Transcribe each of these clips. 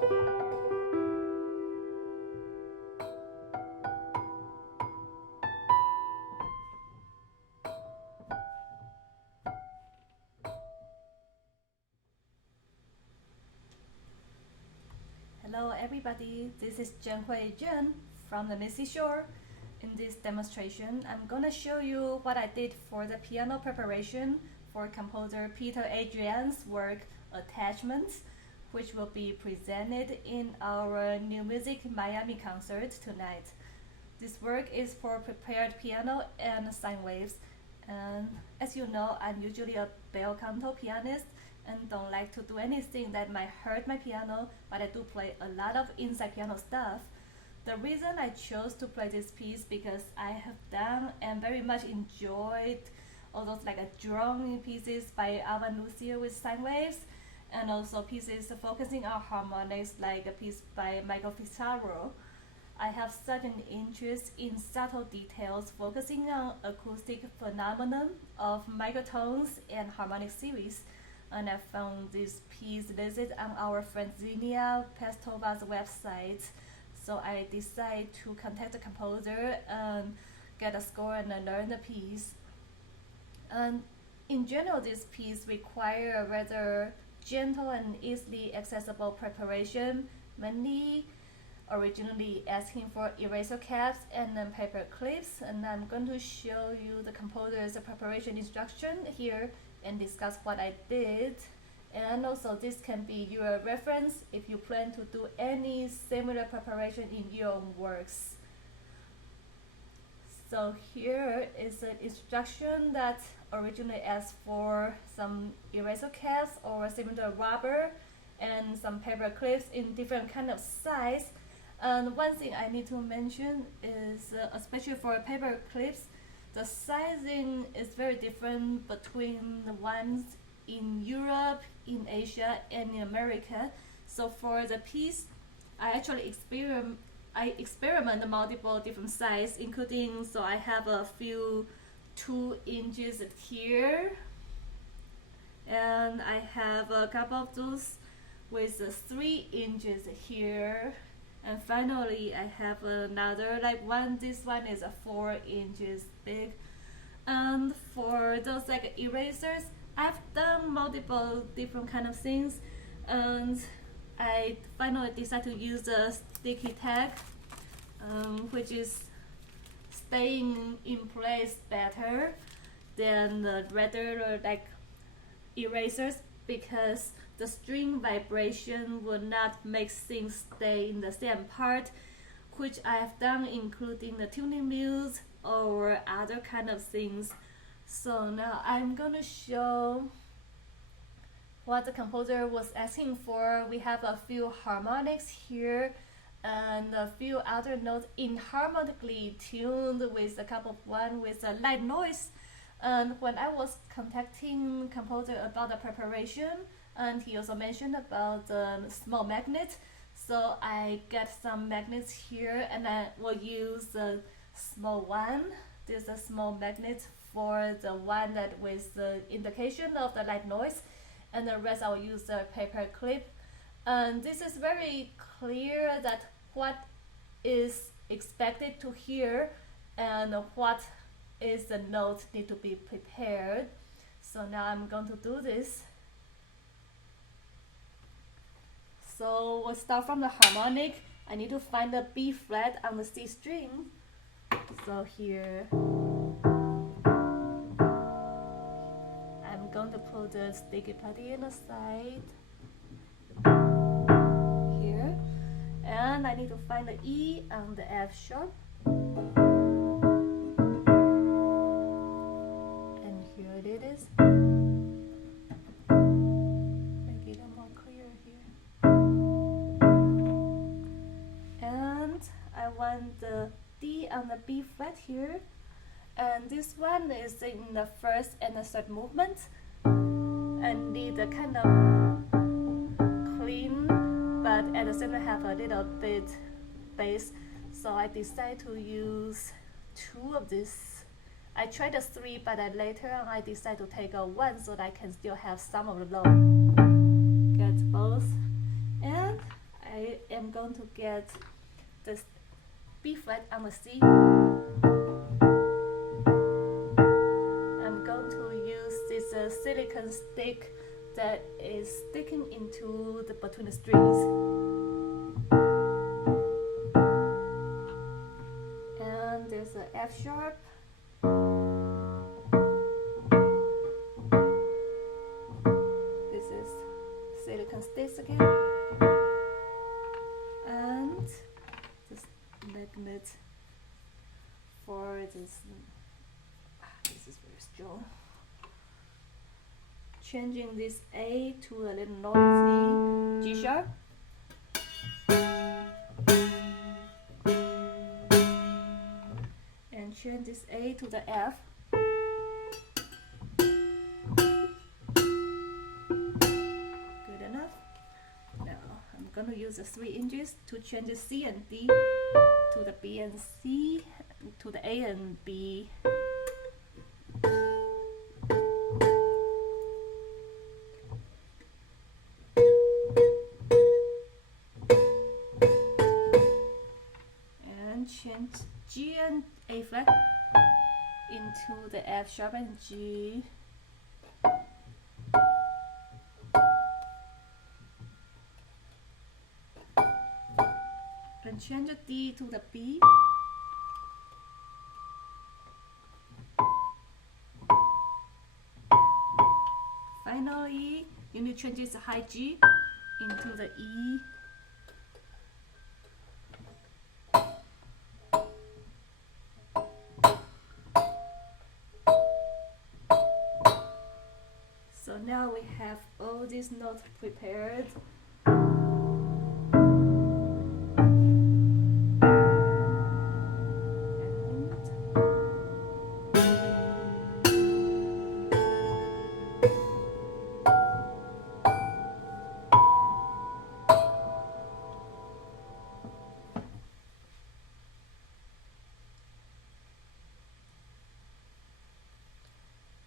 Hello everybody, this is Chen-Hui Jen from the Missy Shore. In this demonstration, I'm gonna show you what I did for the piano preparation for composer Peter Adriaansz's work Attachments, which will be presented in our New Music Miami concert tonight. This work is for prepared piano and sine waves, and as you know, I'm usually a bel canto pianist and don't like to do anything that might hurt my piano, but I do play a lot of inside piano stuff. The reason I chose to play this piece because I have done and very much enjoyed all those like drawing pieces by Alban Lucia with sine waves, and also pieces focusing on harmonics like a piece by Michael Fitzgerald. I have such an interest in subtle details focusing on acoustic phenomenon of microtones and harmonic series, and I found this piece listed on our friend Zinnia Pestova's website. So I decided to contact the composer and get a score and learn the piece. And in general, this piece requires a rather gentle and easily accessible preparation, mainly originally asking for eraser caps and then paper clips. And I'm going to show you the composer's preparation instruction here and discuss what I did. And also this can be your reference if you plan to do any similar preparation in your own works. So here is an instruction that originally asked for some eraser caps or similar rubber and some paper clips in different kind of size. And one thing I need to mention is especially for paper clips, the sizing is very different between the ones in Europe, in Asia, and in America. So for the piece, I actually experiment multiple different sizes, including, so I have a few 2 inches here, and I have a couple of those with 3 inches here, and finally I have another like one. This one is 4 inches big. And for those like erasers, I've done multiple different kind of things, and I finally decided to use a sticky tag, which is staying in place better than the regular like erasers, because the string vibration will not make things stay in the same part, which I have done including the tuning wheels or other kind of things. So now I'm gonna show what the composer was asking for. We have a few harmonics here and a few other notes enharmonically tuned with a couple of one with a light noise. And when I was contacting composer about the preparation, and he also mentioned about the small magnet, so I get some magnets here, and I will use the small one. There's a small magnet for the one that with the indication of the light noise, and the rest I will use the paper clip. And this is very clear that what is expected to hear and what is the note need to be prepared. So now I'm going to do this. So we'll start from the harmonic. I need to find the B flat on the C string. So here I'm going to put the sticky putty in the side here, and I need to find the E on the F sharp, and here it is. Make it more clear here, and I want the D on the B flat here, and this one is in the first and the third movement, and need a kind of clean, but at the same time have a little bit bass. So I decided to use 2 of this. I tried a 3, but later on I decided to take a 1 so that I can still have some of the low. Get both, and I going to get this B flat on the C. I'm going to use this silicone stick that is sticking into between the strings. And there's an F sharp. This is silicone sticks again. And this magnet for this. This is very strong. Changing this A to a little noisy G sharp. And change this A to the F. Good enough. Now I'm gonna use the 3 inches to change the C and D to the B and C, to the A and B. Change G and A flat into the F sharp and G. And change the D to the B. Finally, you need to change this high G into the E. So now we have all these notes prepared.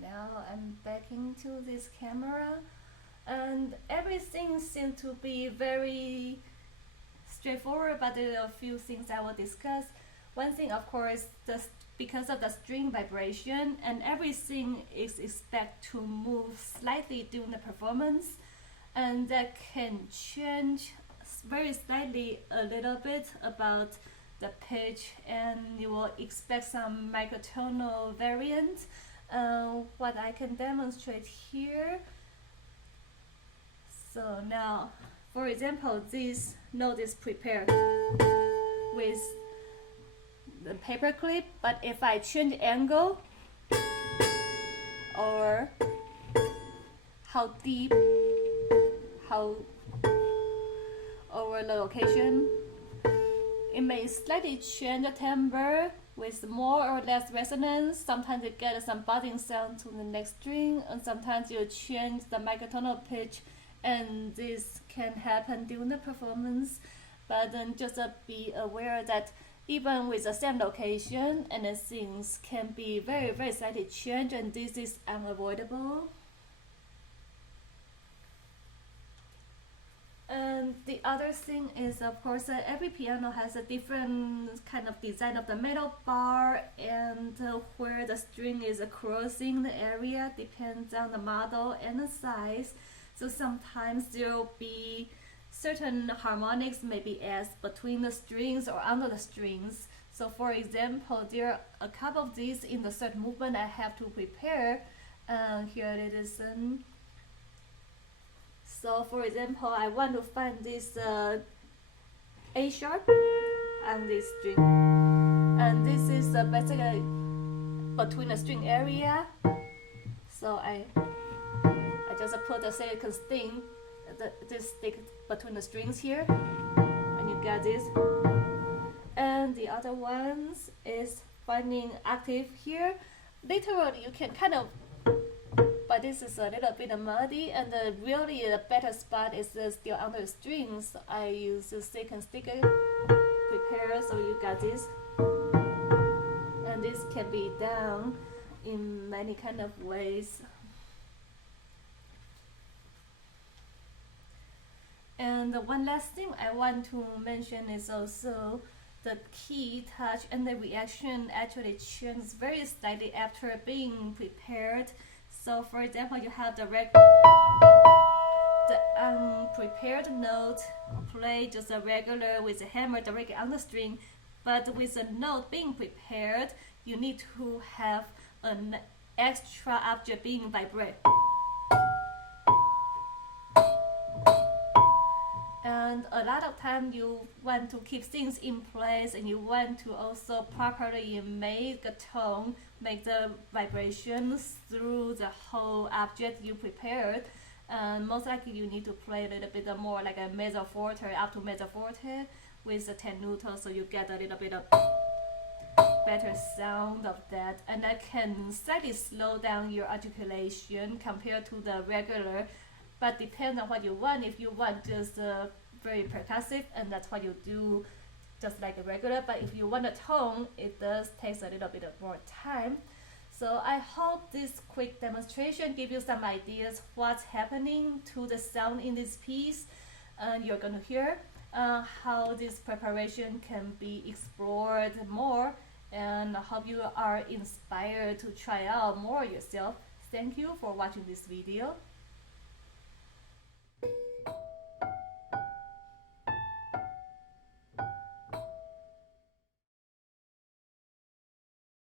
Now I'm back into this camera, and everything seems to be very straightforward, but there are a few things I will discuss. One thing, of course, because of the string vibration, and everything is expected to move slightly during the performance, and that can change very slightly a little bit about the pitch, and you will expect some microtonal variant. What I can demonstrate here. So now, for example, this note is prepared with the paper clip, but if I change angle or how deep, how over the location, it may slightly change the timbre with more or less resonance. Sometimes you get some buzzing sound to the next string, and sometimes you change the microtonal pitch, and this can happen during the performance. But then just be aware that even with the same location, and the things can be very, very slightly changed, and this is unavoidable. And the other thing is, of course, every piano has a different kind of design of the metal bar, and where the string is crossing the area depends on the model and the size. So sometimes there will be certain harmonics maybe as between the strings or under the strings. So for example, there are a couple of these in the third movement I have to prepare. Here it is. So for example, I want to find this A sharp on this string, and this is basically between the string area. So I just put the silicone sting, this stick between the strings here, and you get this. And the other ones is finding octave here. Literally, you can kind of, but this is a little bit muddy, and really the better spot is still under the strings. I use the silicone sticker prepare, so you got this. And this can be done in many kind of ways. And one last thing I want to mention is also the key touch and the reaction actually changes very slightly after being prepared. So for example, you have the unprepared note, play just a regular with a hammer directly on the string, but with the note being prepared, you need to have an extra object being vibrated. And a lot of time you want to keep things in place, and you want to also properly make a tone, make the vibrations through the whole object you prepared. And most likely you need to play a little bit more like a mezzo forte up to mezzo forte with the tenuto, so you get a little bit of better sound of that, and that can slightly slow down your articulation compared to the regular, but depends on what you want. If you want just very percussive, and that's what you do just like a regular, but if you want a tone, it does take a little bit of more time. So I hope this quick demonstration gives you some ideas what's happening to the sound in this piece, and you're going to hear how this preparation can be explored more, and I hope you are inspired to try out more yourself. Thank you for watching this video.